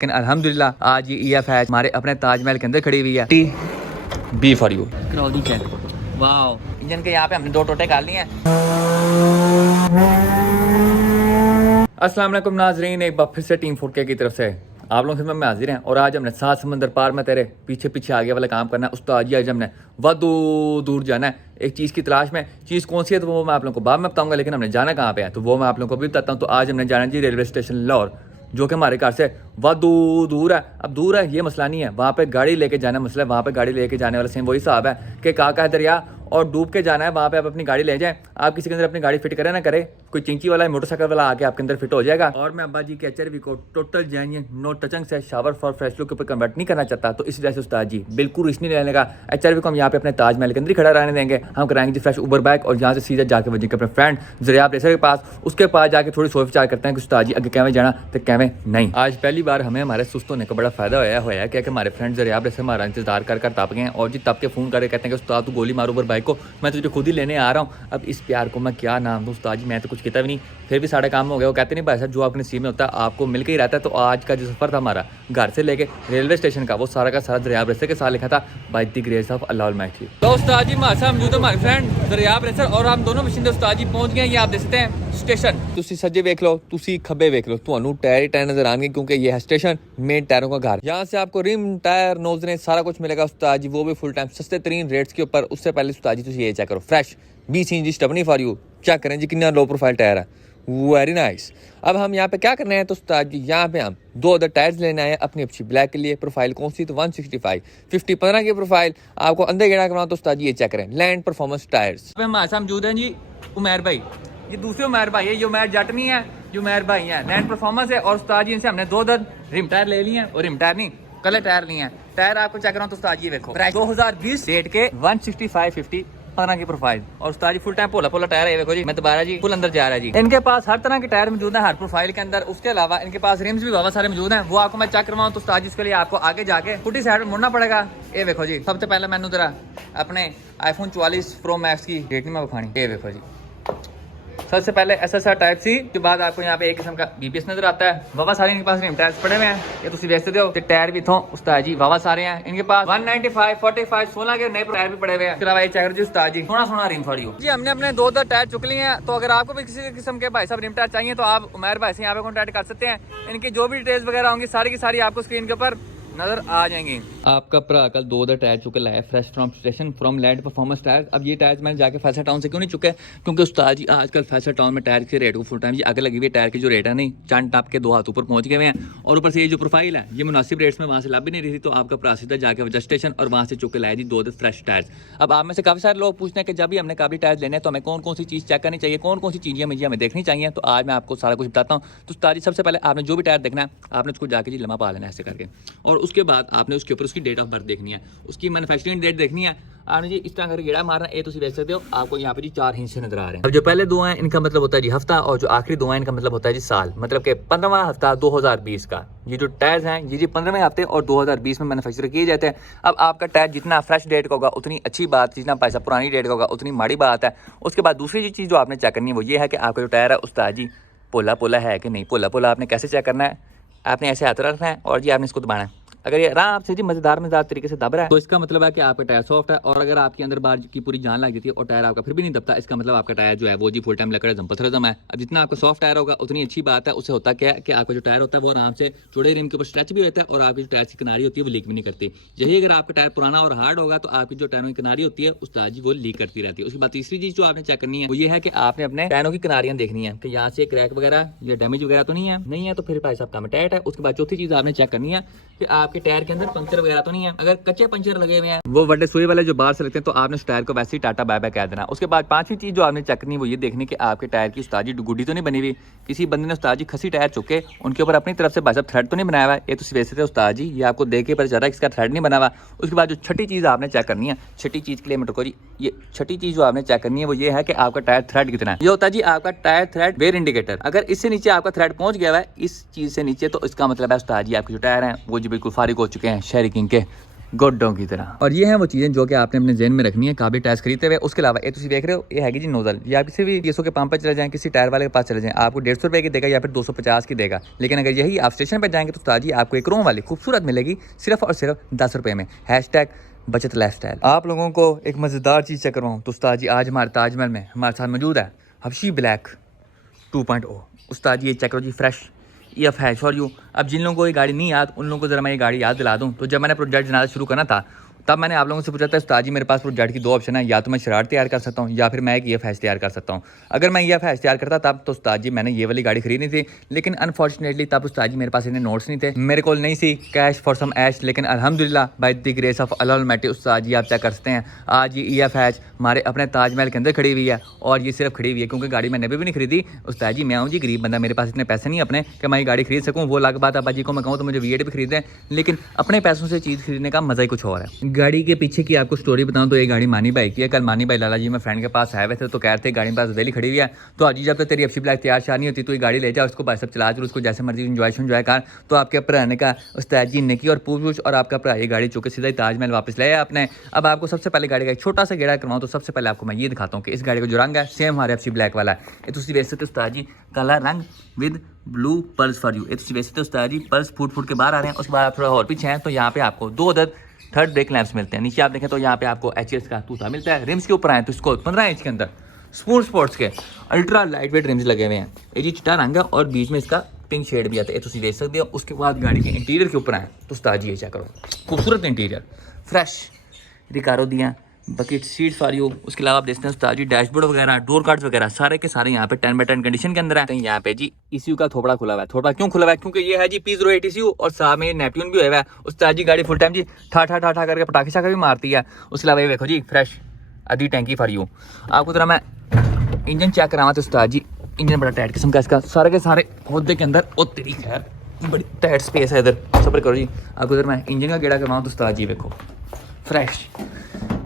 लेकिन अल्हम्दुलिल्लाह आज ये EF है हमारे अपने ताजमहल के अंदर खड़ी हुई है। टी बी फॉर यू क्राउडी चेक। वाह, इंजन के यहाँ पे हमने 2 टोटे डाल लिए हैं। अस्सलाम वालेकुम नाजरीन, एक बार फिर से टीम 4K की तरफ से आप लोगों से में हाजिर हैं। और आज हमने 7 समंदर पार में तेरे पीछे पीछे आगे वाला काम करना है। उस्ताद जी आज हमने वादू दूर जाना है एक चीज़ की तलाश में। चीज़ कौन सी है तो वो मैं आप लोगों को बाद में बताऊंगा, लेकिन हमने जाना कहाँ पे है तो वो मैं आप लोगों को भी बताता हूँ। तो आज हमने जाना जी रेलवे स्टेशन लाहौर, जो कि हमारे घर से वादू दूर है। अब दूर है ये मसला नहीं है, वहाँ पे गाड़ी लेके जाना मसला है। वहाँ पे गाड़ी लेके जाने वाला सेम वही हिसाब है कि काका है दरिया और डूब के जाना है। वहाँ पे आप अपनी गाड़ी ले जाएं। आप किसी के अंदर अपनी गाड़ी फिट करें ना करे, कोई चिंची वाला मोटरसाइकिल वाला आके आपके अंदर फिट हो जाएगा। और मैं अब्बा जी के HRV को टोटल जेन्युइन नो टचिंग से शावर फॉर फ्रेश लुक के ऊपर कन्वर्ट नहीं करना चाहता, तो इस वजह से उस्ताद जी बिल्कुल रिस्क नहीं लेने का। HRV को हम यहाँ पे अपने ताजमहल के अंदर ही खड़ा रहने देंगे। हम कराएंगे जी फ्रेश उबर बाइक और यहाँ से सीधा जाके वजह अपने फ्रेंड ज़रियाब रेसर के पास, उसके पास जाके थोड़ी सोच विचार करते हैं कि उस्ताद जी अगर कैवे जाना तो कैवे नहीं। आज पहली बार हमें हमारे सुस्त होने का बड़ा फायदा होया है, क्या कि हमारे फ्रेंड ज़रियाब रेसर हमारा इंतजार कर तप गए हैं और जी तब के फ़ोन करके कहते हैं कि उस्ताद तू गोली मारो उबर बाइक को, मैं तुझे खुद ही लेने आ रहा हूँ। अब इस प्यार को मैं क्या नाम दूँ उस्ताद जी, मैं तो कुछ कहता भी नहीं, फिर भी साढ़े काम हो गया। वो कहते नहीं भाई साहब जो आपके नसीब में होता है आपको मिल के ही रहता है। तो आज का जो सफ़र था हमारा घर से लेके रेलवे स्टेशन का, वो सारा का सारा दरियाब रेसर के साथ लिखा था by the grace of Allah Almighty. तो उस्ताद जी हमारे साथ मौजूद है हमारे फ्रेंड दरियाब रेसर और हम दोनों मशीन से उस्ताद जी पहुंच गए। ये आप देख सकते हैं स्टेशन। तुसी सज्जे देख लो, तुसी खब्बे देख लो, ਤੁਹਾਨੂੰ टायर ही टायर नजर आएंगे क्योंकि ये है स्टेशन मेन टायरों का घर। यहाँ से आपको रिम टायर नोजरें सारा कुछ मिलेगा उस्ताद जी, वो भी फुल टाइम सस्ते तरीन रेट्स के ऊपर। उससे पहले उस्ताद जी तुसी ये चेक करो फ्रेश 20 इंच स्टबनी फॉर यू, चेक करें जी कितना लो प्रोफाइल टायर है, वेरी नाइस। अब हम यहाँ पे क्या करने हैं तो उस्ताद जी यहाँ पे हम 2 अदर टायर्स लेने आए अपनी अच्छी ब्लैक के लिए। प्रोफाइल कौन सी तो 165 50 15 की प्रोफाइल आपको अंदर गेड़ा करवाओ तो उस्ताद जी ये चेक करें लैंड परफॉर्मेंस टायर्स। हमारे साथ मौजूद हैं जी उमैर भाई, ये दूसरे उमैर भाई है, ये उमैर जट नहीं है, ये उमैर भाई है, लैंड परफॉर्मेंस है। और उस्ताद जी इनसे हमने 2 अदर रिम टायर ले लिए हैं, और रिम टायर नहीं कलर टायर लिए हैं। टायर आपको चेक कराऊं तो उस्ताद जी देखो 2020 डेट के 165 50 15 की प्रोफाइल। और उस्ताद जी फुल टाइम पोला टायर है, देखो जी मैं दोबारा जी फुल अंदर जा रहा है जी। इनके पास हर तरह के टायर मौजूद है हर प्रोफाइल के अंदर। उसके अलावा इनके पास रिम्स भी बहुत सारे मौजूद हैं, वो आपको मैं चेक करवाऊं तो उस्ताद जी इसके लिए आपको आगे जाके पुटी साइड में मुड़ना पड़ेगा। ये देखो जी सबसे पहले मैंने जरा अपने iPhone 44 Pro Max की रेटिंग में बखानी। ये देखो जी सबसे पहले SSR टाइप सी के बाद आपको यहाँ पे एक किस्म का BPS नजर आता है। वावा सारे इनके पास रिम टायर्स पड़े हुए हैं, ये तुम बेच सकते हो। टायर भी इथों उस्ताद जी वावा सारे हैं इनके पास 195 45 16 के नए टायर भी पड़े हुए हैं। इसके अलावा ये चेक जी उस्ताद जी सोना रिम फॉर यू जी। हमने अपने 2 टायर चुक लिए हैं, तो अगर आपको भी किसी किस्म के भाई साहब रिम टायर चाहिए तो आप उमैर भाई से यहाँ पे कॉन्टैक्ट कर सकते हैं। इनकी जो भी डिटेल्स वगैरह होंगी सारी की सारी आपको स्क्रीन के ऊपर नजर आ जाएंगे। आपका भरा कल 2 अदर टायर चुके लाया fresh from station from land performance tyre. अब ये टायर मैंने जाके फैसल टाउन से क्यों नहीं चुके, क्योंकि उस्ताद जी आजकल फैसल टाउन में टायर के रेट को फुल टाइम जी आगे लगी हुई है। टायर की जो रेट है नहीं चंद टाप के 2 हाथ ऊपर पहुंच गए हुए हैं, और ऊपर से ये जो प्रोफाइल है ये मुनासिब रेट्स में वहाँ से लब भी नहीं रही थी। तो आपका भरा सीधा जाके वजह स्टेशन और वहाँ से चुके लाया जी 2 अदर फ्रेश टायर्स। अब आप में से काफ़ी सारे लोग पूछते हैं कि जब भी हमने काफ़ी टायर लेने तो हमें कौन कौन सी चीज़ चेक करनी चाहिए, कौन कौन सी चीज़ें हमें देखनी चाहिए। तो आज मैं आपको सारा कुछ बताता हूँ। तो उस्ताद जी सबसे पहले आपने जो भी टायर देखना है आपने उसको जाके जी लम्हा पा लेना ऐसे करके, और उसके बाद आपने उसके ऊपर उसकी डेट ऑफ बर्थ देखनी है, उसकी मैन्युफैक्चरिंग डेट देखनी है। आपने जी इस तरह करके गेड़ा मारना है, ये तुम देख सकते हो। आपको यहाँ पे जी 4 हिस्से नजर आ रहे हैं। अब जो पहले 2 हैं इनका मतलब होता है जी हफ्ता, और जो आखिरी 2 हैं इनका मतलब होता है जी साल, मतलब कि 15वां हफ्ता 2020 का। ये जो टायर्स हैं ये जी 15वें हफ्ते और 2020 में मैन्युफैक्चर किए जाते हैं। अब आपका टायर जितना फ्रेश डेट का होगा उतनी अच्छी बात, जितना पैसा पुरानी डेट का होगा उतनी माड़ी बात है। उसके बाद दूसरी चीज़ जो आपने चेक करनी है वो ये है कि आपका जो टायर है उस्ताद जी पोला है कि नहीं। पोला आपने कैसे चेक करना है, आपने ऐसे हाथ रखना है और जी आपने इसको दबाना है। अगर ये आराम से जी मजेदार तरीके से दब रहा है तो इसका मतलब है कि आपका टायर सॉफ्ट है। और अगर आपके अंदर बार की पूरी जान लग जाती है और टायर आपका फिर भी नहीं दबता, इसका मतलब आपका टायर जो है वो जी फुल टाइम लकड़ पत्थर है। अब जितना आपका सॉफ्ट टायर होगा उतनी अच्छी बात है। उससे होता क्या है कि आपका जो टायर होता है वो आराम से चौड़े रिम के ऊपर स्ट्रेच भी होता है, और आपकी जो टायर की किनारी होती है वो लीक भी नहीं करती। यही अगर आपका टायर पुराना और हार्ड होगा तो आपकी जो टायरों की किनारी होती है उस्ताद जी वो लीक करती रहती है। उसके बाद तीसरी चीज जो आपने चेक करनी है वो ये है कि आपने अपने टायरों की किनारियां देखनी है कि यहाँ से क्रैक वगैरह या डैमेज वगैरह तो नहीं है तो फिर भाई साहब काम टाइट है। उसके बाद चौथी चीज आपने चेक करनी है कि आपके टायर के अंदर पंक्चर वगैरह तो नहीं है। अगर कच्चे पंचर लगे हुए हैं वो बड़े सुई वाले जो बाहर से लगते हैं तो आपने उस टायर को वैसे ही टाटा बाय बाय कह देना। उसके बाद 5वीं चीज जो आपने चेक करनी है वो ये देखनी कि आपके टायर की उस्ताद जी गुड्डी तो नहीं बनी हुई, किसी बंदे ने उस्ताद जी खसी टायर चुके उनके ऊपर अपनी तरफ से भाई साहब थ्रेड तो नहीं बनाया हुआ है। ये तो वैसे थे उस्ताद जी ये आपको देख के पता चल रहा है इसका थ्रेड नहीं बना हुआ। उसके बाद जो छठी चीज आपने चेक करनी है, छठी चीज के लिए मेरे को जी ये छठी चीज जो आपने चेक करनी है वो ये है कि आपका टायर थ्रेड कितना है। ये होता है जी आपका टायर थ्रेड वेयर इंडिकेटर। अगर इससे नीचे आपका थ्रेड पहुंच गया है इस चीज से नीचे तो इसका मतलब है उस्ताद जी आपके जो टायर हैं वो जी बिल्कुल फारिग हो चुके हैं शहरी किंग के। गोडों की तरह। और ये हैं वो चीज़ें जो कि आपने अपने जेन में रखनी है काबिल टायर्स खरीदते हुए। उसके अलावा ये तुम देख रहे हो ये है जी नोजल, या किसी भी टीएसओ के पंप पर चले जाएं, किसी टायर वाले के पास चले जाएं, आपको 150 रुपये की देगा या फिर 250 की देगा। लेकिन अगर यही आप स्टेशन पर जाएंगे तो उस्ताद जी आपको एक रोम वाली खूबसूरत मिलेगी सिर्फ और सिर्फ 10 रुपये में। हैशटैग बचत लाइफस्टाइल। आप लोगों को एक मज़ेदार चीज़ चेक करवाऊँ तो उस्ताद जी आज हमारे ताजमहल में हमारे साथ मौजूद है हबशी ब्लैक 2.0। उस्ताद जी ये चेक करो जी, फ्रेश EF है फॉर यू। अब जिन लोगों को ये गाड़ी नहीं याद, उन लोगों को ज़रा मैं ये गाड़ी याद दिला दूँ। तो जब मैंने प्रोजेक्ट जनाजा शुरू करना था तब मैंने आप लोगों से पूछा था उस्ताद जी मेरे पास प्रोजेक्ट की 2 ऑप्शन है, या तो मैं शरारत तैयार कर सकता हूँ या फिर मैं एक EF तैयार कर सकता हूँ। अगर मैं EF तैयार करता तब तो उस्ताद जी मैंने ये वाली गाड़ी खरीदनी थी, लेकिन अनफॉर्चुनेटली तब उस्ताद जी मेरे पास इतने नोट्स नहीं थे, मेरे को नहीं सी कैश फॉर सम ऐश। लेकिन अल्हम्दुलिल्लाह by the grace of Allah Almighty उस्ताद जी आप चेक कर सकते हैं आज ये EF हमारे अपने ताजमहल के अंदर खड़ी हुई है। और ये सिर्फ खड़ी हुई है क्योंकि गाड़ी मैंने भी नहीं खरीदी। उस्ताद जी मैं हूँ जी गरीब बंदा, मेरे पास इतने पैसे नहीं अपने कि मैं ये गाड़ी खरीद सकूँ। वो अलग बात है, बाजी को मैं कहूँ तो मुझे V8 भी खरीदें, लेकिन अपने पैसों से चीज़ खरीदने का मज़ा ही कुछ और है। गाड़ी के पीछे की आपको स्टोरी बताऊं तो ये गाड़ी मानी भाई की है। कल मानी भाई लाला जी मैं फ्रेंड के पास आए हुए थे तो कह रहे थे गाड़ी पास दिल्ली खड़ी हुई है, तो आज जब तक तेरी हबशी ब्लैक तैयार शार नहीं होती तो ये गाड़ी ले जाओ, उसको भाई सब चला, उसको जैसे मर्जी इंजॉय कर। तो आपके भरा ने का उस्ताद जी ने की और पूछ और आपका भरा ये गाड़ी चुके सीधा ही ताजमहल वापस ले आया आपने। अब आपको सबसे पहले गाड़ी का एक छोटा सा गेड़ा करवाऊँ तो सबसे पहले आपको मैं ये दिखाता हूँ कि इस गाड़ी का जो रंग है सेम हमारे हबशी ब्लैक वाला है। ये तुम देख सकते हो उस्ताद जी काला रंग with blue pearls for you. ये तुम देख सकते हो उस्ताद जी पर्ल्स फूट के बाहर आ रहे हैं। उसके बाद आप थोड़ा और पीछे हैं तो यहाँ पे आपको 2 अदद थर्ड ब्रेक लैंप्स मिलते हैं। नीचे आप देखें तो यहाँ पे आपको HS का तूता मिलता है। रिम्स के ऊपर आए तो इसको 15 इंच के अंदर स्पोर्ट्स के अल्ट्रा लाइट वेट रिम्स लगे हुए हैं। ये जी चिट्टा रंग है और बीच में इसका पिंक शेड भी आता है, ये तुम देख सकते हो। उसके बाद गाड़ी के इंटीरियर के ऊपर आए तो उस्ताद जी ये चेक करो, खूबसूरत इंटीरियर, फ्रेश रिकारो दिया, बकेट सीट फॉर यू। उसके अलावा आप देखते हैं उस्ताद जी डैशबोर्ड वगैरह डोर कार्ड्स वगैरह सारे के सारे यहाँ पे 10/10 कंडीशन के अंदर है। यहाँ पे जी ECU का थोड़ा खुला हुआ है। थोड़ा क्यों खुला हुआ है? क्योंकि ये है जी P08 ECU और साथ में नेपट्यून भी हुआ है। उस्ताद जी गाड़ी फुल टाइम जी ठा करके पटाखे शाखा भी मारती है। उसके अलावा ये देखो जी फ्रेश आधी टैंकी फॉर यू। आपको जरा मैं इंजन चेक करावा तो उस्ताद जी इंजन बड़ा टाइट किस्म का इसका, सारे के सारे होद्दे के अंदर और तेरी खैर बड़ी टाइट स्पेस है इधर। सब्र करो जी, आपको इधर मैं इंजन का गेड़ा करवाऊँ तो उस्ताद जी देखो फ्रेश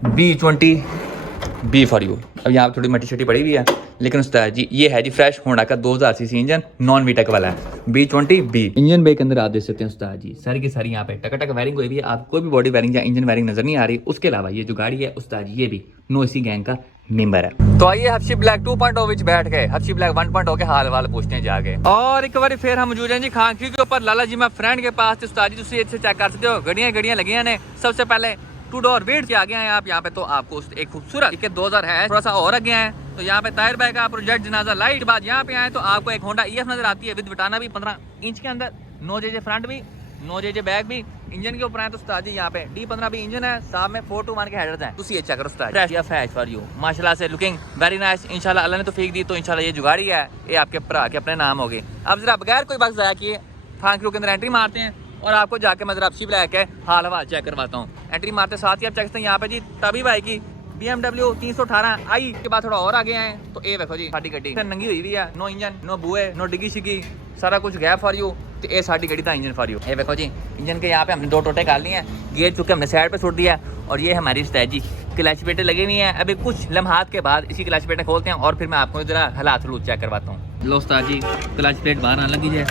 B20B फॉर यू। अब यहाँ पे थोड़ी मट्टी शट्टी पड़ी हुई है, लेकिन उस्ताद जी ये है जी फ्रेश होंडा का 2000 सीसी इंजन नॉन वीटेक वाला है B20B। इंजन बे के अंदर आप देख सकते हैं उस्ताद जी सारी की सारी यहाँ पे टक वायरिंग हुई भी है। आपको कोई भी बॉडी वायरिंग या इंजन वायरिंग नजर नहीं आ रही। उसके अलावा ये जो गाड़ी है उस्ताद जी ये भी नो इसी गैंग का मेंबर है। तो आइए हबशी ब्लैक 2.0 विच बैठ गए, हबशी ब्लैक 1.0 के हाल वाल पूछते हैं जाके। और एक बार फिर हम मौजूद हैं जी खानखी के ऊपर लाला जी मैं फ्रेंड के पास। उस्ताद जी तुम इसे चेक कर सकते हो, गड्डियां लगी ने। सबसे पहले 2 डोर वेट के आगे हैं आप यहाँ पे तो आपको एक खूबसूरत 2000 है, थोड़ा सा और आगे हैं तो यहाँ पे ताहिर भाई का प्रोजेक्ट जनाजा लाइट। बाद यहाँ पे आए तो आपको एक होंडा EF नजर आती है विद वटाना भी 15 इंच के अंदर, 9JJ फ्रंट भी 9JJ बैक भी। इंजन के ऊपर आए तो उस्ताद जी यहाँ पे D15 भी इंजन है, साथ में 421 के हेडर्स हैं। तुसी अच्छा करो उस्ताद जी EF फॉर यू माशाल्लाह से लुकिंग वेरी नाइस। इंशाल्लाह अल्लाह ने तो फेंक दी तो इंशाल्लाह ये जो गाड़ी है ये आपके भरा के अपने नाम होगी। अब जरा बगैर कोई वक्त ज़ाया किए खानखी के अंदर एंट्री मारते हैं और आपको जाके मैं जरा हबशी ब्लैक है हाल हवाल चेक करवाता हूँ। एंट्री मारते साथ ही आप चेक करते हैं यहाँ पे जी तभी भाई की BMW 318i के बाद थोड़ा और आगे आए तो ये देखो जी साड़ी गड्डी नंगी हुई भी है, नो इंजन नो बुए नो डिगी शिगी सारा कुछ गैप फॉर यू। तो ये साड़ी गड्डी था इंजन फॉर यू। ये देखो जी इंजन के यहाँ पे हमने 2 टोटे काट लिए हैं, गेयर चुके हमने साइड पे छोड़ दिया और ये हमारी उस्ताद जी क्लच पेटे लगे हुई हैं। अभी कुछ लम्हात के बाद इसी क्लच पेटे खोलते हैं और फिर मैं आपको जरा हालात चेक करवाता हूँ। लो उस्ताद जी क्लच प्लेट बाहर आने लगी है,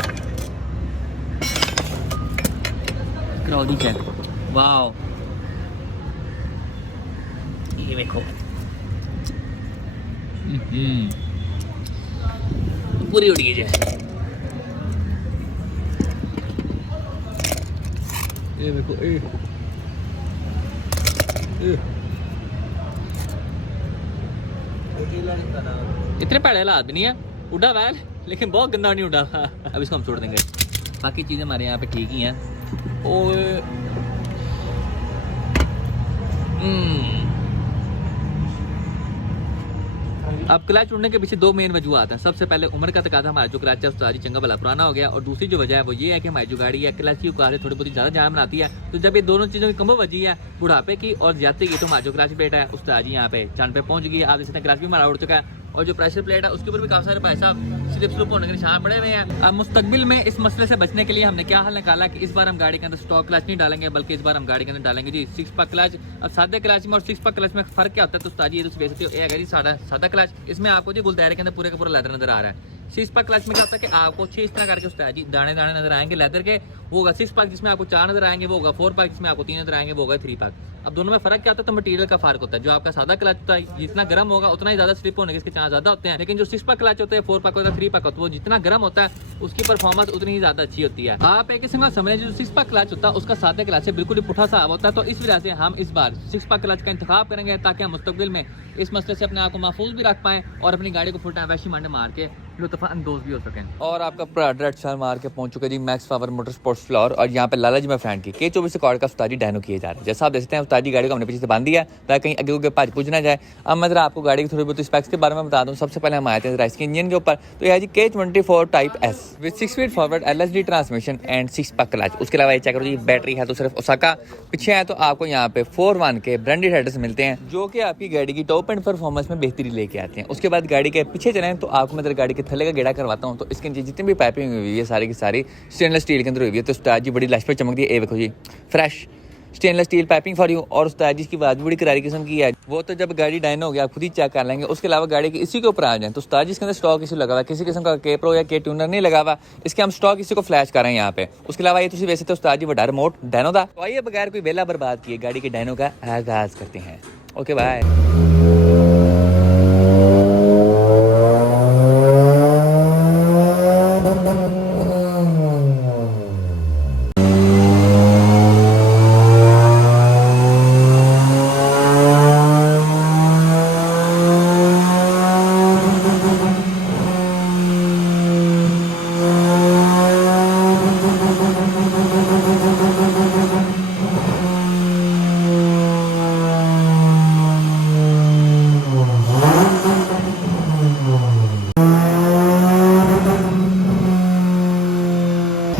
चेक वाओ ये देखो पूरी उड़ गई है। ये देखो इतने पड़े हालात भी नहीं है, उड़ा वैल लेकिन बहुत गंदा नहीं उड़ा। अब इसको हम छोड़ देंगे, बाकी चीज़ें हमारे यहाँ पे ठीक ही हैं। और अब क्लच उड़ने के पीछे 2 मेन वजूहत हैं। सबसे पहले उम्र का तकाजा, हमारा जो क्लच है उस्ताद जी चंगा भला पुराना हो गया, और दूसरी जो वजह है वो ये है कि हमारी जो गाड़ी है क्लच की औकात थोड़ी बहुत ज़्यादा जाम बनाती है। तो जब ये दोनों चीज़ों की कम्बो वजी है बुढ़ापे की और ज्यादा की, तो हमारा जो क्लच प्लेट है उस्ताद जी यहाँ पे चंद पे पहुँच गई। आप इसने क्लच भी हमारा उड़ चुका है और जो प्रेशर प्लेट है उसके ऊपर भी काफ़ी सारे भाई साहब स्लिप स्लिप होने के निशान पड़े हुए हैं। अब मुस्तकबिल में इस मसले से बचने के लिए हमने क्या हल निकाला कि इस बार हम गाड़ी के अंदर स्टॉक क्लच नहीं डालेंगे, बल्कि इस बार हम गाड़ी के अंदर डालेंगे जी 6 क्लच। अब सादे क्लच में और 6 क्लच में फ़र्क क्या होता है तो उस्ताद जी ये तो देख सकते हो, ये है जी सादा क्लच। इसमें आपको जी गुलदायरे के अंदर पूरे का पूरा लेदर नजर आ रहा है। 6 स्पार्क क्लच में क्या होता है कि आपको 6 इस तरह करके उस्ताद जी दाने दाने नजर आएंगे लेदर के। वो होगा 6 स्पार्क जिसमें आपको 4 नजर आएंगे, वो होगा 4 पार्क जिसमें आपको 3 नजर आएंगे, वो होगा 3 पार्क। अब दोनों में फर्क क्या होता है? तो मटेरियल का फर्क होता है। जो आपका सादा क्लच होता है जितना गर्म होगा उतना ही ज्यादा स्लिप होने के इसके चांस ज्यादा होते हैं, लेकिन जो 6 पार्क क्लच होता है, 4 पार्क होता है, 3 पार्क होता है, वो जितना गर्म होता है उसकी परफॉर्मेंस उतनी ही ज्यादा अच्छी होती है। आप एक किस्म का समझ जो 6 पार्क क्लच होता है उसका सादा क्लच से बिल्कुल ही पुठा सा होता है। तो इस वजह से हम इस बार 6 पार्क क्लच का इंतखाब करेंगे ताकि हम मुस्तकबिल में इस मसले से अपने आप को महफूज भी रख पाएं और अपनी गाड़ी को फुल टाइम वैशी मांडे मार के लुत्फ़ अंदोज भी हो सकें। और आपका पूरा छाल मार के पहुंच चुके जी max power motor sports floor, और यहाँ पे लाला जी मैं फ्रेंड की K24 रिकॉर्ड का उस्ताद जी डायनो किए जा रहे हैं। जैसा आप देखते हैं उस्ताद जी गाड़ी को हमने पीछे से बांध दिया ताकि कहीं आगे के पाँच पूछ ना जाए। अब मैं जरा आपको गाड़ी की थोड़ी बहुत स्पेक्स के बारे में बता दूँ। सबसे पहले हम आए थे जरा इसके इंजन के ऊपर। तो यह जी K24 type S with 6 speed forward LSD transmission and 6 spark clutch. उसके अलावा ये चेक करो जी बैटरी है तो सिर्फ ओसाका। पीछे है तो आपको यहाँ पे 4-1 के ब्रांडेड हेडर्स मिलते हैं जो कि आपकी गाड़ी की टॉप एंड परफॉर्मेंस में बेहतरी लेके आते हैं। उसके बाद गाड़ी के पीछे चलें तो आपको मैं गाड़ी के थल्ले का गेड़ा करवाता हूँ। तो इसके नीचे जितनी भी पाइपिंग हुई है सारी की सारी स्टेनलेस स्टील के अंदर हुई है। तो उस्ताद जी बड़ी लाश पे चमक दी है। देखो जी fresh stainless steel piping for you. और उस्ताद जी की आवाज़ बड़ी करारी किस्म की है। वो तो जब गाड़ी डायनो हो गया आप खुद ही चेक कर लेंगे। उसके अलावा गाड़ी के इसी के ऊपर आ जाए तो उस्ताद जी इसके अंदर स्टॉक इसी लगा हुआ है, किसी किस्म का K प्रो या K ट्यूनर नहीं लगा हुआ। इसके हम स्टॉक इसी को फ्लैश कर रहे हैं यहाँ पे। उसके अलावा ये तुम वैसे तो उस्ताद जी बड़ा रिमोट डायनो था। तो आइए बगैर कोई वेला बर्बाद किए गाड़ी के डायनो का आगाज करते हैं। Okay bye.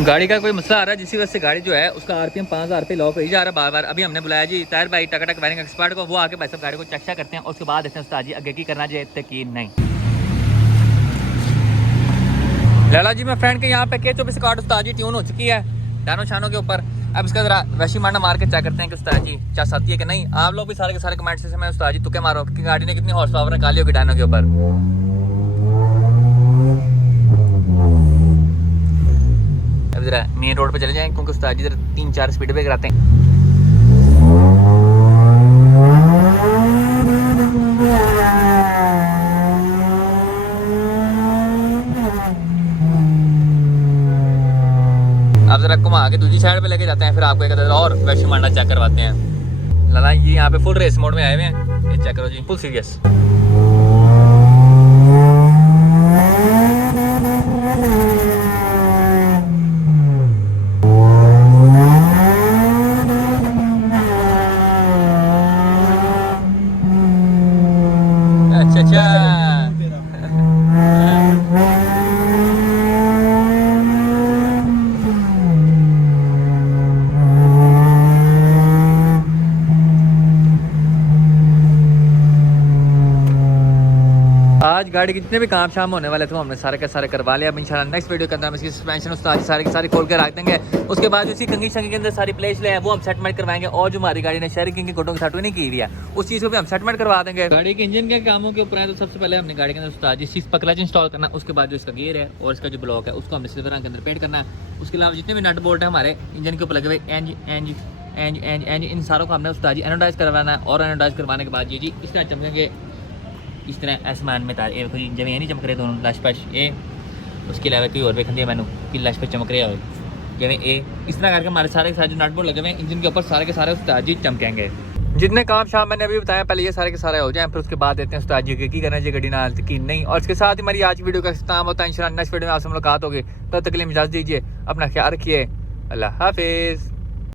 गाड़ी का कोई मसला आ रहा है जिसकी वजह से गाड़ी जो है उसका RPM 5000 पे लॉक हो जा रहा है बार बार। अभी हमने बुलाया जी ताहिर भाई टकटक वायरिंग एक्सपर्ट को, वो आके भाई सब गाड़ी को चेक करते हैं। उसके बाद देखते हैं उस्ताद जी आगे की करना चाहिए कि नहीं। लाला जी मैं फ्रेंड के यहाँ पे K24 रिकॉर्ड उस्ताद जी ट्यून हो चुकी है डायनो शानो के ऊपर। अब इसका जरा वैशी मारना मार के चेक करते हैं कि उस्ताद जी चाह आती है कि नहीं। आप लोग भी सारे के सारे कमेंट से मैं उस्ताद जी तुक्के मारो कि गाड़ी ने कितनी हॉर्स पावर निकाली होगी डायनो के ऊपर। अब जरा मेन रोड पे चले जाएं क्योंकि उस्ताद जी 3-4 स्पीड ब्रेकर आते हैं। अब जरा घुमा के दूसरी साइड पे लेके जाते हैं, फिर आपको एक और वैशी मारना चेक करवाते हैं। लाला ये यहाँ पे फुल रेस मोड में आए हुए हैं। ये चेक करो जी फुल सीरियस। आज गाड़ी के जितने भी काम शाम होने वाले थे वो हमने सारे के सारे करवा लिया। अब इंशाल्लाह नेक्स्ट वीडियो के अंदर हम इसकी सस्पेंशन उस्ताद सारी की सारी खोल के रख देंगे। उसके बाद इसी कंगी शंगी के अंदर सारी प्लेस ले वो हम सेटमेंट करवाएंगे। और जो हमारी गाड़ी ने शेयरिंग की कोटों के साथ नहीं की हुई है उस चीज़ को भी हम सेटमेंट करवा देंगे। गाड़ी के इंजन के कामों के ऊपर है तो सबसे पहले हमने गाड़ी के अंदर उस्ताद जी 6 क्लच इंस्टॉल करना। उसके बाद जो इसका गियर है और इसका जो ब्लॉक है उसको हमने सिल्वर रंग के अंदर पेंट करना है। उसके अलावा जितने भी नट बोल्ट है हमारे इंजन के ऊपर लगे हुए एंज इन सारों को हमने उस्ताद जी एनोडाइज करवाना है। और एनोडाइज करवाने के बाद ये जी इस तरह चमकेंगे इस तरह आसमान में तारे जब ये नहीं चमक रहे दोनों लश पश ए। उसके अलावा कोई और देखते हैं मैनू कि लश पे चमक रहा हो जिन्हें ए। इस तरह करके हमारे सारे के सारे जो नट बोल्ट लगे हुए हैं इंजन के ऊपर सारे के सारे उस्ताद जी चमकेंगे। जितने काम शाम मैंने अभी बताया पहले ये सारे के सारे हो जाएं, फिर उसके बाद देते हैं उस्ताद जी की करना चाहिए गाड़ी ना की नहीं। और इसके साथ ही हमारी आज की वीडियो का इख्तिताम होता है। इंशाल्लाह नेक्स्ट वीडियो में आपसे मुलाकात होगी। तब तक के लिए इजाज़त दीजिए, अपना ख्याल रखिए, अल्लाह हाफिज़।